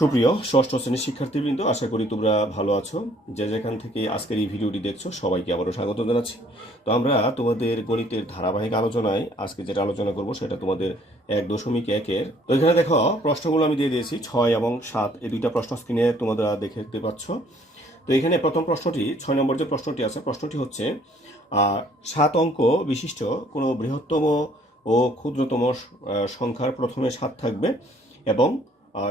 সুপ্রিয় ষষ্ঠ শ্রেণির শিক্ষার্থীবৃন্দ, আশা করি তোমরা ভালো আছো। যে যেখান থেকে আজকের এই ভিডিওটি দেখছ, সবাইকে আবারও স্বাগত জানাচ্ছি। তো আমরা তোমাদের গণিতের ধারাবাহিক আলোচনায় আজকে যেটা আলোচনা করব, সেটা তোমাদের এক দশমিক একের তো এখানে দেখো, প্রশ্নগুলো আমি দিয়ে দিয়েছি, ছয় এবং সাত, এই দুইটা প্রশ্ন স্ক্রিনে তোমরা দেখতে পাচ্ছ। তো এখানে প্রথম প্রশ্নটি, ছয় নম্বর যে প্রশ্নটি আছে, প্রশ্নটি হচ্ছে সাত অঙ্ক বিশিষ্ট কোনো বৃহত্তম ও ক্ষুদ্রতম সংখ্যার প্রথমে সাত থাকবে এবং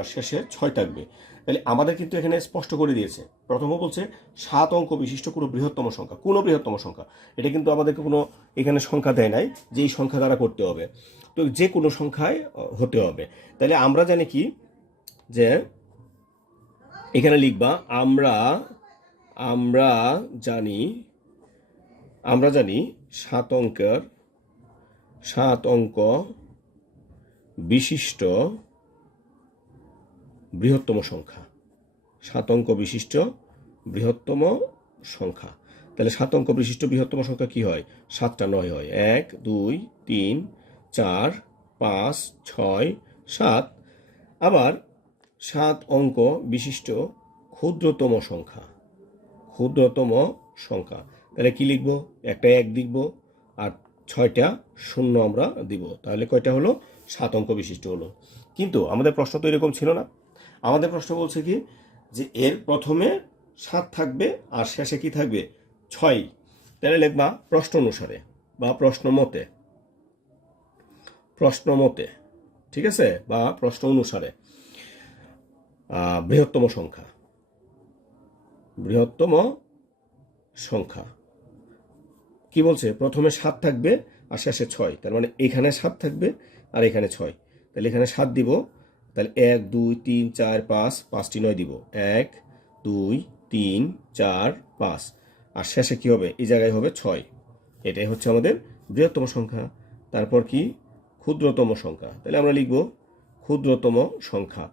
শেষে ছয় থাকবে তাহলে আমাদের কিন্তু এখানে স্পষ্ট করে দিয়েছে। প্রথম বলছে, সাত অঙ্ক বিশিষ্ট কোনো বৃহত্তম সংখ্যা। কোনো বৃহত্তম সংখ্যা। এটা কিন্তু আমাদেরকে কোনো এখানে সংখ্যা দেয় নাই যে এই সংখ্যা দ্বারা করতে হবে। তো যে কোনো সংখ্যায় হতে হবে। তাহলে আমরা জানি কি? যে এখানে লিখবা, আমরা আমরা জানি আমরা জানি সাত অঙ্কের, সাত অঙ্ক বিশিষ্ট বৃহত্তম সংখ্যা। সাত অঙ্ক বিশিষ্ট বৃহত্তম সংখ্যা। তাহলে সাত অঙ্ক বিশিষ্ট বৃহত্তম সংখ্যা কি হয়? সাতটা নয় হয়। এক, দুই, তিন, চার, পাঁচ, ছয়, সাত। আবার সাত অঙ্ক বিশিষ্ট ক্ষুদ্রতম সংখ্যা। ক্ষুদ্রতম সংখ্যা। তাহলে কি লিখব? একটা এক লিখব আর ছয়টা শূন্য আমরা দিব। তাহলে কয়টা হলো? সাত অঙ্ক বিশিষ্ট হলো। কিন্তু আমাদের প্রশ্ন তো এরকম ছিল না। আমাদের প্রশ্ন বলছে কি? যে এর প্রথমে সাত থাকবে আর শেষে কি থাকবে? ছয়। তাহলে লিখবা প্রশ্ন অনুসারে বা প্রশ্ন মতে। প্রশ্ন মতে, ঠিক আছে? বা প্রশ্ন অনুসারে। বৃহত্তম সংখ্যা। বৃহত্তম সংখ্যা। কি বলছে? প্রথমে সাত থাকবে আর শেষে ছয়। তার মানে এখানে সাত থাকবে আর এখানে ছয়। তাহলে এখানে সাত দিব তাহলে এক, দুই, তিন, চার, পাঁচ, পাঁচটি নয় দিব। এক, দুই, তিন, চার, পাঁচ। আর শেষে কি হবে? এই জায়গায় হবে ছয়। এটাই হচ্ছে আমাদের বৃহত্তম সংখ্যা। তারপর কি? ক্ষুদ্রতম সংখ্যা। তাহলে আমরা লিখব ক্ষুদ্রতম সংখ্যা।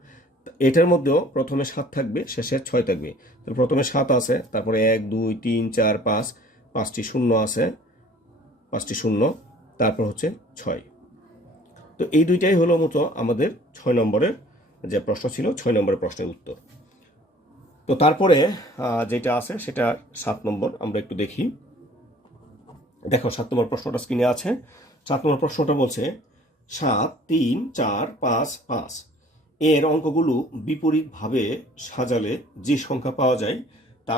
এটার মধ্যেও প্রথমে সাত থাকবে, শেষে ছয় থাকবে। তাহলে প্রথমে সাত আছে, তারপরে এক, দুই, তিন, চার, পাঁচ, পাঁচটি শূন্য আছে, পাঁচটি শূন্য, তারপর হচ্ছে ছয়। তো এই দুইটাই হলো মতো আমাদের ছয় নম্বরের যে প্রশ্ন ছিল, ছয় নম্বরের প্রশ্নের উত্তর। তো তারপরে যেটা আছে সেটা সাত নম্বর, আমরা একটু দেখি। দেখো, সাত নম্বর প্রশ্নটা স্ক্রিনে আছে। সাত নম্বর প্রশ্নটা বলছে, সাত, তিন, চার, পাঁচ পাঁচ। এর অঙ্কগুলো বিপরীতভাবে সাজালে যে সংখ্যা পাওয়া যায় তা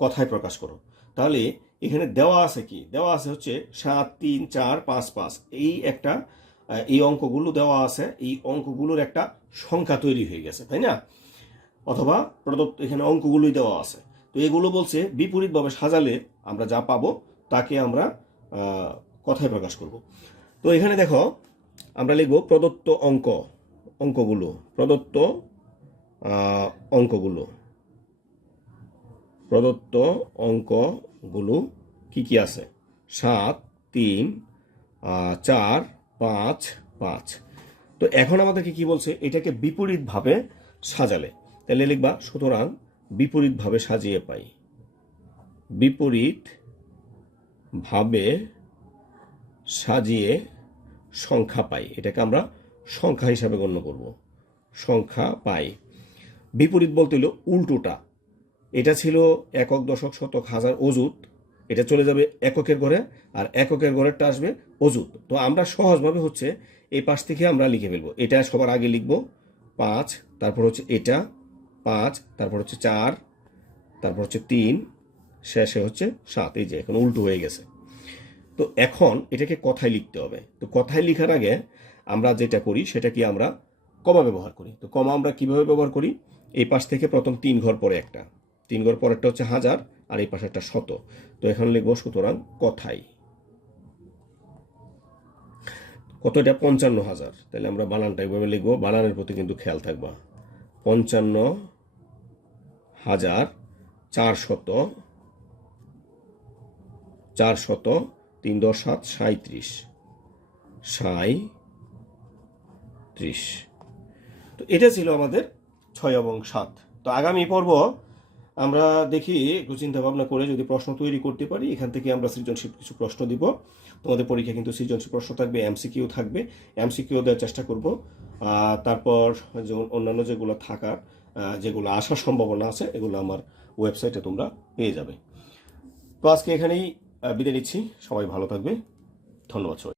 কথায় প্রকাশ করো। তাহলে এখানে দেওয়া আছে কি? দেওয়া আছে হচ্ছে সাত, তিন, চার, পাঁচ পাঁচ। এই একটা এই অঙ্কগুলো দেওয়া আছে, এই অঙ্কগুলোর একটা সংখ্যা তৈরি হয়ে গেছে, তাই না? অথবা প্রদত্ত এখানে অঙ্কগুলোই দেওয়া আছে। তো এগুলো বলছে, বিপরীতভাবে সাজালে আমরা যা পাবো, তাকে আমরা কথায় প্রকাশ করব। তো এখানে দেখো, আমরা লিখব প্রদত্ত অঙ্ক, অঙ্কগুলো, প্রদত্ত অঙ্কগুলো। প্রদত্ত অঙ্কগুলো কি কি আছে? সাত, তিন চার পাঁচ পাঁচ। তো এখন আমাদেরকে কি বলছে? এটাকে বিপরীতভাবে সাজালে। তাহলে লিখবা, সুতরাং বিপরীতভাবে সাজিয়ে পাই। বিপরীত ভাবে সাজিয়ে সংখ্যা পাই। এটাকে আমরা সংখ্যা হিসাবে গণ্য করব। সংখ্যা পাই। বিপরীত বলতে হলো উল্টোটা। এটা ছিল একক, দশক, শতক, হাজার অজুত এটা চলে যাবে এককের ঘরে আর এককের ঘরেরটা আসবে অজুত তো আমরা সহজভাবে হচ্ছে এই পাশ থেকে আমরা লিখে ফেলব। এটা সবার আগে লিখব পাঁচ, তারপর হচ্ছে এটা পাঁচ, তারপর হচ্ছে চার, তারপর হচ্ছে তিন, শেষে হচ্ছে সাত। এই যে এখন উল্টো হয়ে গেছে। তো এখন এটাকে কথায় লিখতে হবে। তো কথায় লিখার আগে আমরা যেটা করি সেটা কি আমরা কমা ব্যবহার করি। তো কমা আমরা কীভাবে ব্যবহার করি? এই পাশ থেকে প্রথম তিন ঘর পরে একটা। তিন ঘর পরেরটা হচ্ছে হাজার আর এই পাশে একটা শত। তো এখানে লিখব সুতরাং কথাই। কত এটা? পঞ্চান্ন হাজার। তাহলে আমরা বানানটা এইভাবে লিখব, বানানের প্রতি কিন্তু খেয়াল থাকবা। পঞ্চান্ন হাজার চার শত চার শত তিন দশ সাত সাঁত্রিশ সাঁই ত্রিশ তো এটা ছিল আমাদের ছয় এবং সাত। তো আগামী পর্ব আমরা দেখি, একটু চিন্তা ভাবনা করে যদি প্রশ্ন তৈরি করতে পারি, এখান থেকে আমরা সৃজনশীল কিছু প্রশ্ন দিব। তোমাদের পরীক্ষা কিন্তু সৃজনশীল প্রশ্ন থাকবে, এমসিকিউ থাকবে। এমসিকিউ দেওয়ার চেষ্টা করব। তারপর যে অন্যান্য যেগুলো থাকার যেগুলো আসার সম্ভাবনা আছে, এগুলো আমার ওয়েবসাইটে তোমরা পেয়ে যাবে। তো আজকে এখানেই বিদায় নিচ্ছি। সবাই ভালো থাকবে। ধন্যবাদ সবাই